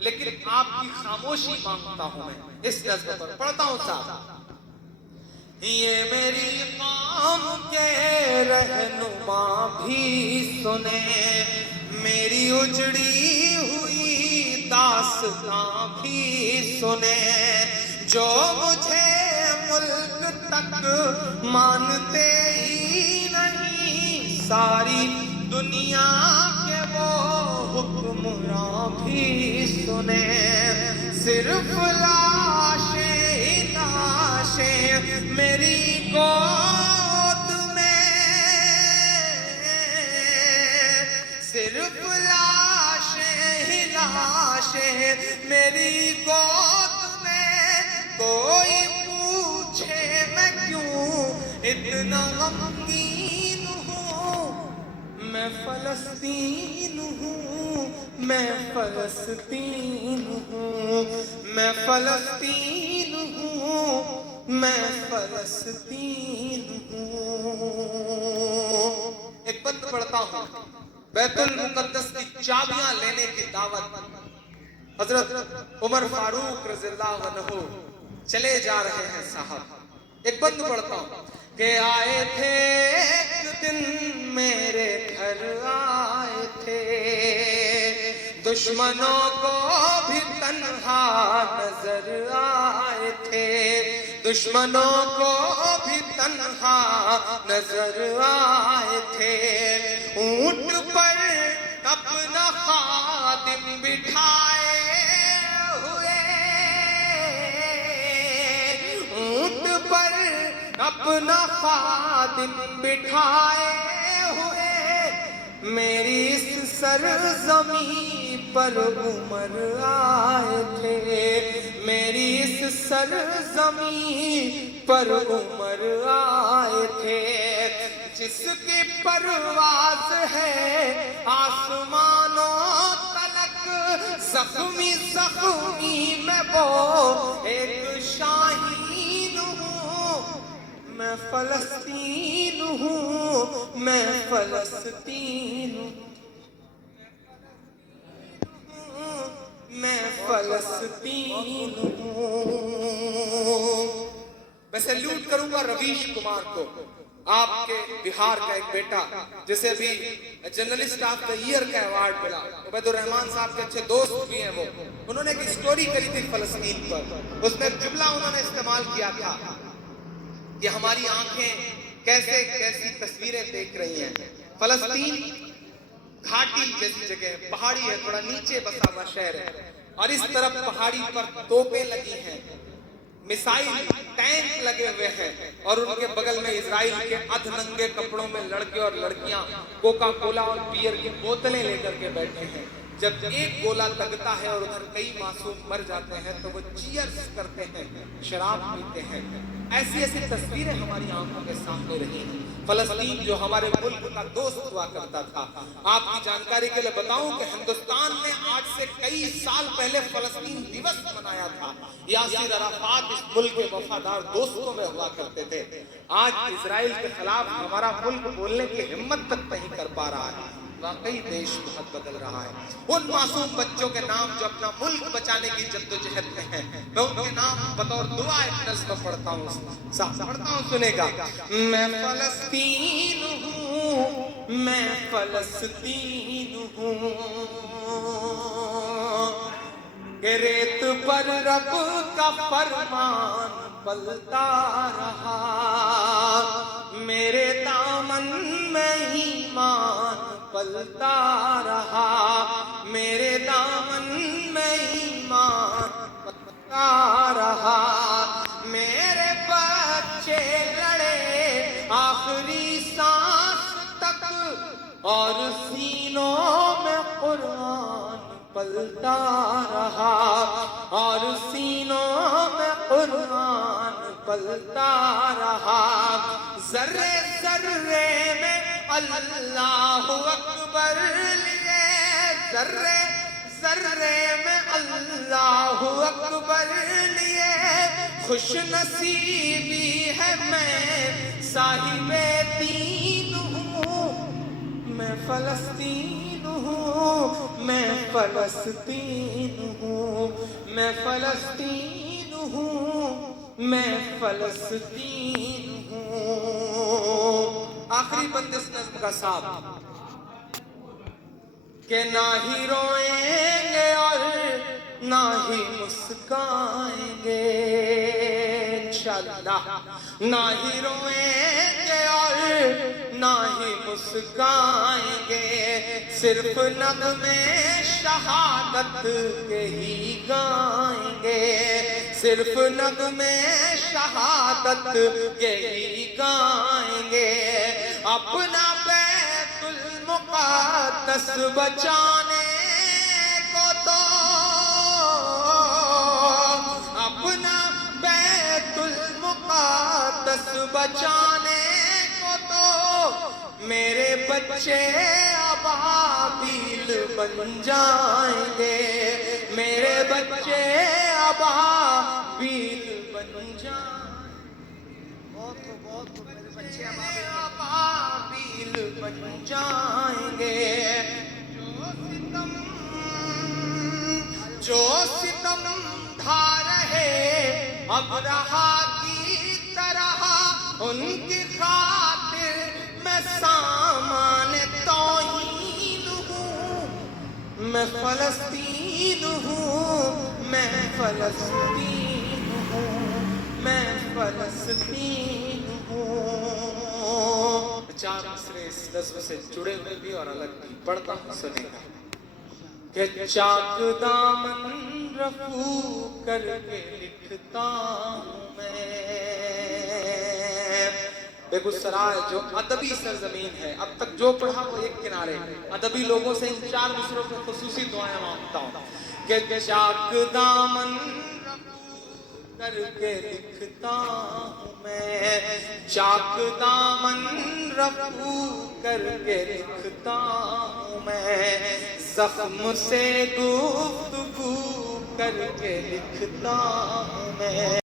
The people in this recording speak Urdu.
لیکن آپ کی خاموشی مانگتا ہوں میں اس نظم پر پڑھتا ہوں صاحب. یہ میری قوم کے رہنما بھی سنے، میری اجڑی ہوئی داستان بھی سنے، جو مجھے ملک تک مانتے ہی نہیں، ساری دنیا کے وہ حکمراں بھی سنے، صرف لاشیں ہی لاشیں میری گود میں، صرف لاشیں ہی لاشیں میری گود میں، کوئی پوچھے میں کیوں اتنا غمگین ہوں، میں فلسطین ہوں، میں فلسطین ہوں، میں فلسطین ہوں، میں فلسطین ہوں. ایک بند پڑھتا ہوں. بیت المقدس کی چابیاں لینے کی دعوت حضرت عمر فاروق رضی اللہ عنہ چلے جا رہے ہیں صاحب. ایک بند پڑھتا ہوں کہ آئے تھے ایک دن میرے گھر آئے تھے، دشمنوں کو بھی تنہا نظر آئے تھے، دشمنوں کو بھی تنہا نظر آئے تھے، اونٹ پر اپنا خادم بٹھائے ہوئے، اونٹ پر اپنا خادم بٹھائے ہوئے، میری اس سرزمین پر عمر آئے تھے، میری اس سرزمین پر عمر آئے تھے، جس کی پرواز ہے آسمانوں تلک، زخمی زخمی میں وہ ایک شاہین ہوں، میں فلسطین ہوں، میں فلسطین ہوں، میں فلسطین ہوں. میں سیلیوٹ کروں گا رویش کمار کو، آپ کے بہار کا ایک بیٹا جسے بھی جرنلسٹ آف دا ایئر کا ایوارڈ ملا. عبید الرحمان صاحب کے اچھے دوست بھی ہیں وہ. انہوں نے ایک اسٹوری کری تھی فلسطین پر. اس میں ایک جملہ انہوں نے استعمال کیا تھا کہ ہماری آنکھیں کیسے کیسی تصویریں دیکھ رہی ہیں. فلسطین گھاٹی جیسی جگہ ہے، پہاڑی ہے، تھوڑا نیچے بسا ہوا شہر ہے، اور اس طرف پہاڑی پر توپیں لگی ہیں، میسائل ٹینک لگے ہوئے ہیں، اور ان کے بغل میں اسرائیل کے ادھ ننگے کپڑوں میں لڑکے اور لڑکیاں کوکا کولا اور بیئر کی بوتلیں لے کر کے بیٹھے ہیں. جب ایک گولہ لگتا ہے اور ادھر کئی معصوم مر جاتے ہیں تو وہ چیئرز کرتے ہیں، شراب پیتے ہیں. ایسی ایسی تصویریں ہماری آنکھوں کے سامنے رہی ہیں. فلسطین جو ہمارے ملک کا دوست ہوا کرتا تھا. آپ کی جانکاری کے لیے بتاؤں کہ ہندوستان نے آج سے کئی سال پہلے فلسطین دیوس منایا تھا. یاسر عرفات اس ملک کے وفادار دوستوں میں ہوا کرتے تھے. آج اسرائیل کے خلاف ہمارا ملک بولنے کی ہمت تک نہیں کر پا رہا ہے. واقعی دیش بہت بدل رہا ہے. ان معصوم بچوں کے نام جو اپنا ملک بچانے کی جدوجہد میں ہیں، میں ان کے نام بطور دعا ایک نظم پڑھتا ہوں. صاحب پڑھتا ہوں، سنے گا. میں فلسطین ہوں، میں فلسطین ہوں، کہ ریت پر رب کا فرمان پلتا رہا، میرے دامن میں ایمان پلتا رہا، میرے دامن میں ایمان پلتا رہا، میرے بچے لڑے آخری سانس تک، اور سینوں میں قرآن پلتا رہا، اور سینوں میں قرآن پلتا رہا. ذرے ذرے میں اللہ اکبر لیے، ذرے ذرے میں اللہ اکبر لیے، خوش نصیبی ہے میں صاحب دین ہوں، میں فلسطین ہوں، میں فلسطین ہوں. میں فلسطین ہوں، میں فلسطین ہوں. آخری بند اس نظم کا صاحب کہ نہ ہی روئیں گے اور نہ ہی مسکائیں گے انشاءاللہ، نہ ہی روئیں گے اور نہ ہی مسکائیں گے، صرف نغمے شہادت کے ہی گائیں گے، صرف نغمے شہادت کے ہی گائیں گے. اپنا بیت المقدس بچانے کو تو، اپنا بیت المقدس بچانے کو تو میرے بچے ابابیل بن جائیں گے، میرے بچے ابابیل بن جائیں گے، ابابیل بن جائیں گے. جو ستم ڈھا رہے ابرہا کی طرح، ان کی خاطر میں سامان توہین ہوں. میں فلسطین ہوں، میں فلسطین ہوں، میں فلسطین ہوں. چار مصرے اس نظم سے جڑے ہوئے بھی اور الگ بھی، پڑھتا ہوں سنے گا. کہ چاک دامن رفو کر کے لکھتا ہوں میں. بیگوسرائے جو ادبی سرزمین ہے، اب تک جو پڑھا وہ ایک کنارے، ادبی لوگوں سے ان چار مصروں پہ خصوصی دعائیں مانگتا ہوں. کہ چاک دامن رفو کر کے لکھتا ہوں میں، چاک دامن رفو کر کے لکھتا ہوں میں، زخم سے گفتگو کر کے لکھتا ہوں میں.